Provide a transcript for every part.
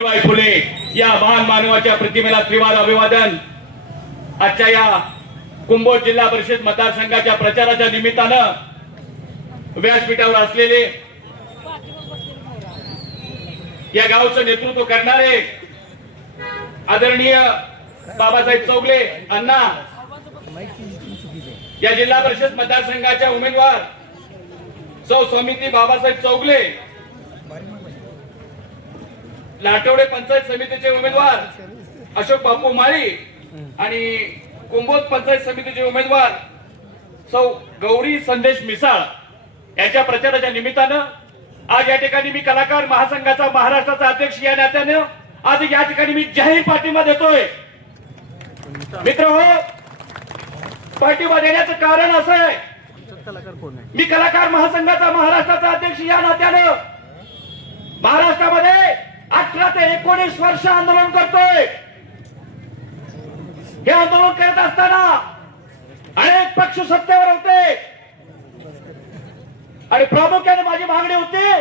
फुले या महान मानवाच्या प्रतिमेला त्रिवार अभिवादन. आजच्या या कुंभोज जिल्हा परिषद मतदारसंघाच्या प्रचाराच्या निमित्तानं व्यासपीठावर असलेले या गावचं नेतृत्व करणारे आदरणीय बाबासाहेब चौगले अण्णा, या जिल्हा परिषद मतदारसंघाच्या उमेदवार सौ समिती बाबासाहेब चौगले, लाटवडे पंचायत समितीचे उमेदवार अशोक बापू माळी आणि कुंभोज पंचायत समितीचे उमेदवार सौ गौरी संदेश मिसाळ यांच्या प्रचाराच्या निमित्तानं आज या ठिकाणी मी कलाकार महासंघाचा महाराष्ट्राचा अध्यक्ष या नात्यानं आज या ठिकाणी मी जाहीर पाठिंबा देतोय. मित्र हो, पाठिंबा देण्याचं कारण असं आहे, मी कलाकार महासंघाचा महाराष्ट्राचा अध्यक्ष या नात्यानं महाराष्ट्रामध्ये 18 ते 19 वर्ष आंदोलन करतोय. हे आंदोलन करत असताना अनेक पक्ष सत्तेवर होते आणि प्रामुख्याने माझी मागणी होती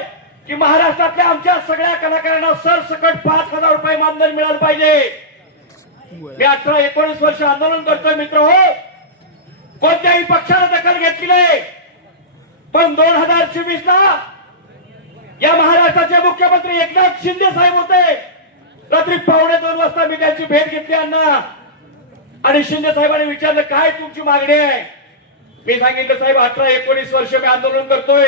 की महाराष्ट्रातल्या आमच्या सगळ्या कलाकारांना सरसकट 5,000 रुपये मानधन मिळालं पाहिजे. मी 18-19 वर्ष आंदोलन करतोय मित्र हो, कोणत्याही पक्षाने दखल घेतली नाही. पण 2024 ला या महाराष्ट्राचे मुख्यमंत्री एकनाथ शिंदे साहेब होते. रात्री 1:15 वाजता मी त्यांची भेट घेतली अण्णा, आणि शिंदे साहेबांनी विचारलं काय तुमची मागणी आहे. मी सांगितलं साहेब 18-19 वर्ष मी आंदोलन करतोय,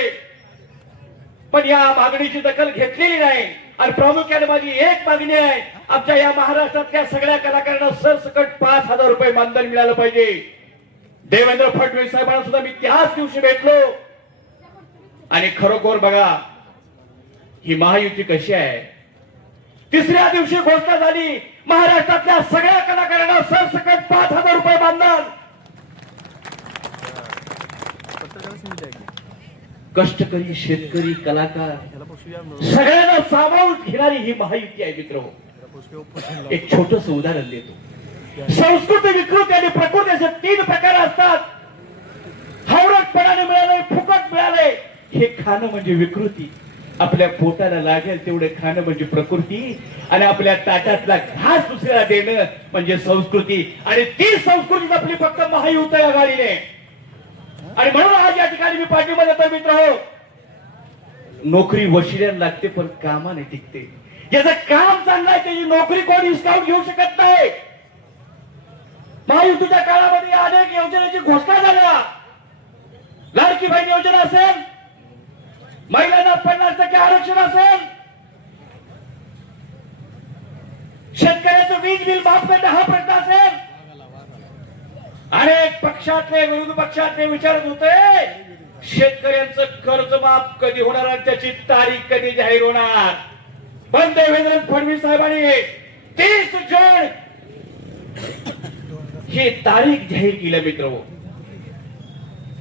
पण या मागणीची दखल घेतलेली नाही. आणि प्रामुख्याने माझी एक मागणी आहे, आमच्या या महाराष्ट्रातल्या सगळ्या कलाकारांना सरसकट 5,000 रुपये मानधन मिळालं पाहिजे. देवेंद्र फडणवीस साहेबांना सुद्धा मी त्याच दिवशी भेटलो आणि खरोखर बघा ही महायुती कशी आहे. तिसऱ्या दिवशी घोषणा झाली, महाराष्ट्रातल्या सगळ्या कलाकारांना सरसकट 5,000 रुपये मानधन. कष्टकरी शेतकरी कलाकार सगळ्यांना सामावून घेणारी ही महायुती आहे. मित्र एक छोटस उदाहरण देतो. संस्कृती, विकृती आणि प्रकृती असे 3 प्रकार असतात. हावरटपणाने मिळाले, फुकट मिळाले हे खाणं म्हणजे विकृती, आपल्या पोटाला लागेल तेवढे खाणं म्हणजे प्रकृती, आणि आपल्या ताटातला घास दुसऱ्याला देणं म्हणजे संस्कृती. आणि ती संस्कृती आपली फक्त महायुती आघाडीने. आणि म्हणून आज या ठिकाणी मी पाठिंबा देतोय मित्र हो. नोकरी वशिल्याला लागते पण कामाने टिकते. ज्याचं काम चांगलं आहे त्याची नोकरी कोणी हिसकावून घेऊ शकत नाही. महायुतीच्या काळामध्ये अनेक योजनेची घोषणा झाल्या. लाडकी बहीण योजना असेल, महिलांना 50% आरक्षण असेल, शेतकऱ्याचं वीज बिल माफ करणं हा प्रश्न असेल. अनेक पक्षातले विरोधी पक्षातले विचारत होते शेतकऱ्यांचं कर्ज माफ कधी होणार आणि त्याची तारीख कधी जाहीर होणार. पण देवेंद्र फडणवीस साहेबांनी 30 जून ही तारीख जाहीर केली. मित्र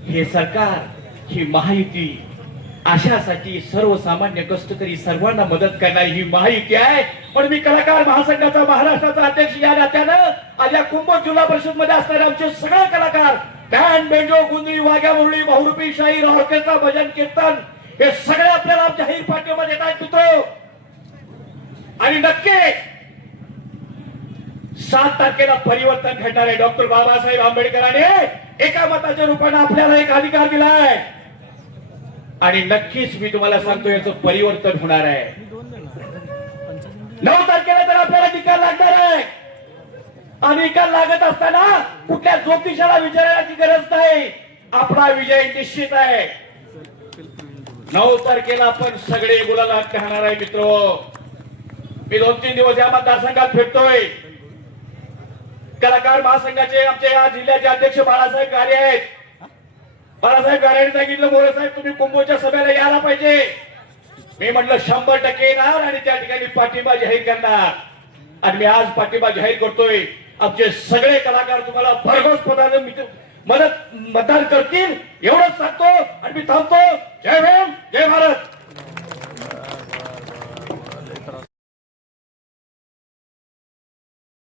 हे सरकार, ही महायुती अशासाठी सर्वसामान्य कष्टकरी सर्वांना मदत करणारी ही महायुती आहे. पण मी कलाकार महासंघाचा महाराष्ट्राचा अध्यक्ष या नात्यानं आज या कुंभोज जिल्हा परिषद मध्ये असणारे आमचे सगळे कलाकार, बँड, बेंजो, गुंजरी, वाघ्या मुरळी, बहुरूपी शाहीर, ऑर्केस्ट्रा, भजन, कीर्तन हे सगळे आपल्याला जाहीर पाठिंबा देत आहेत मित्र. आणि नक्की 7 तारखेला परिवर्तन घडणार आहे. डॉक्टर बाबासाहेब आंबेडकरांनी एका मताच्या रूपाने आपल्याला एक अधिकार दिलाय आणि नक्कीच मी तुम्हाला सांगतो याचं परिवर्तन होणार आहे. 9 तारखेला तर आपल्याला निकाल लागणार आहे. आणि निकाल लागत असताना कुठल्या ज्योतिषाला विचारण्याची गरज नाही, आपला विजय निश्चित आहे. 9 तारखेला आपण सगळे गुलालात राहणार आहे मित्र. मी 2-3 दिवस या मतदारसंघात फिरतोय. कलाकार महासंघाचे आमचे या जिल्ह्याचे अध्यक्ष बाळासाहेब गारे आहेत. बाळासाहेब गारेंनी सांगितलं मोरे साहेब तुम्ही कुंभोजच्या सभेला यायला पाहिजे. मी म्हटलं 100% येणार आणि त्या ठिकाणी पाठिंबा जाहीर करणार. आणि मी आज पाठिंबा जाहीर करतोय. आमचे सगळे कलाकार तुम्हाला भरघोस पदाने मतदान करतील एवढंच सांगतो आणि मी थांबतो. जय भीम, जय भारत.